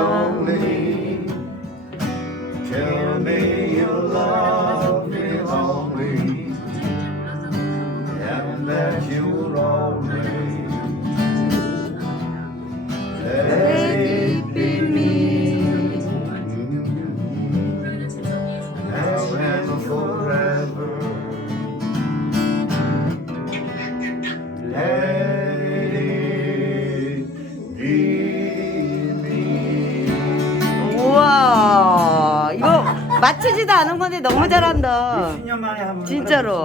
lonely. Tell me you love me only, and that you will always let it be me. Now and forever 맞추지도 않은 건데 너무 맞죠. 잘한다. 진짜로. 말해라.